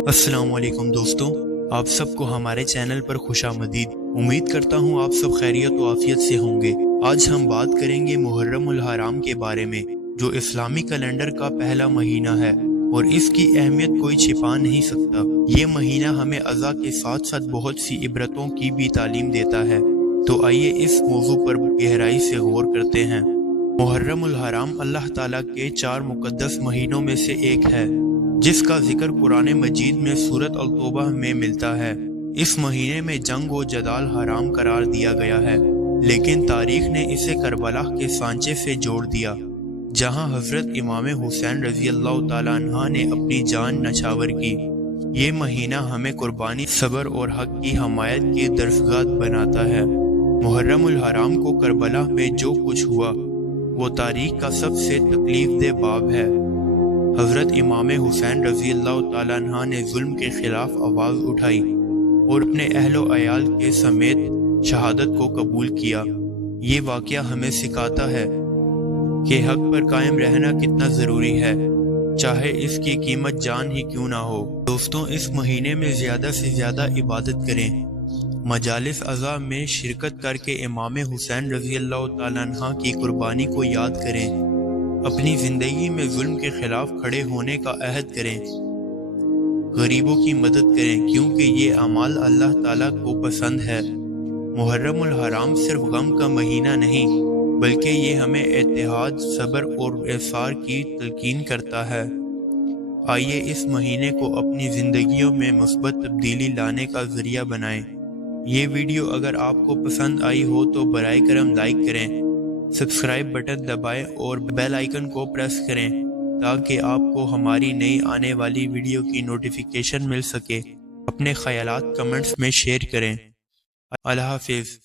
अस्सलाम वालेकुम दोस्तों, आप सबको हमारे चैनल पर खुशामदीद। उम्मीद करता हूँ आप सब खैरियत व आफियत से होंगे। आज हम बात करेंगे मुहर्रमुल हराम के बारे में, जो इस्लामी कैलेंडर का पहला महीना है और इसकी अहमियत कोई छिपा नहीं सकता। ये महीना हमें अज़ा के साथ साथ बहुत सी इबरतों की भी तालीम देता है। तो आइए इस मौजू पर गहराई से गौर करते हैं। मुहर्रमुल हराम अल्लाह ताला के 4 मुक़द्दस महीनों में से एक है, जिसका जिक्र कुरान मजीद में सूरत अल-तौबा में मिलता है। इस महीने में जंग व जदाल हराम करार दिया गया है, लेकिन तारीख ने इसे करबला के सांचे से जोड़ दिया, जहां हजरत इमाम हुसैन रजी अल्लाह ताला अन्हा ने अपनी जान नछावर की। ये महीना हमें कुर्बानी, सब्र और हक की हमायत की दरसगाह बनाता है। मुहर्रमुल हराम को करबला में जो कुछ हुआ वो तारीख का सबसे तकलीफ दह बाब है। हजरत इमाम हुसैन रजी अल्लाह ताला अन्हा ने जुल्म के खिलाफ आवाज़ उठाई और अपने अहलो अयाल के समेत शहादत को कबूल किया। ये वाक़या हमें सिखाता है कि हक पर कायम रहना कितना ज़रूरी है, चाहे इसकी कीमत जान ही क्यों ना हो। दोस्तों, इस महीने में ज़्यादा से ज़्यादा इबादत करें। मजालिस अज़ा में शिरकत करके इमाम हुसैन रजी अल्लाह ताला अन्हा की कुर्बानी को याद करें। अपनी ज़िंदगी में जुल्म के खिलाफ खड़े होने का अहद करें। गरीबों की मदद करें, क्योंकि ये अमाल अल्लाह ताला को पसंद है। मुहर्रमुल हराम सिर्फ गम का महीना नहीं, बल्कि ये हमें इत्तेहाद, सब्र और एसार की तलकीन करता है। आइए इस महीने को अपनी ज़िंदगियों में मुस्बत तब्दीली लाने का ज़रिया बनाएं। ये वीडियो अगर आपको पसंद आई हो तो बराए करम लाइक करें, सब्सक्राइब बटन दबाएं और बेल आइकन को प्रेस करें, ताकि आपको हमारी नई आने वाली वीडियो की नोटिफिकेशन मिल सके। अपने ख्यालात कमेंट्स में शेयर करें। अल्लाह हाफिज़।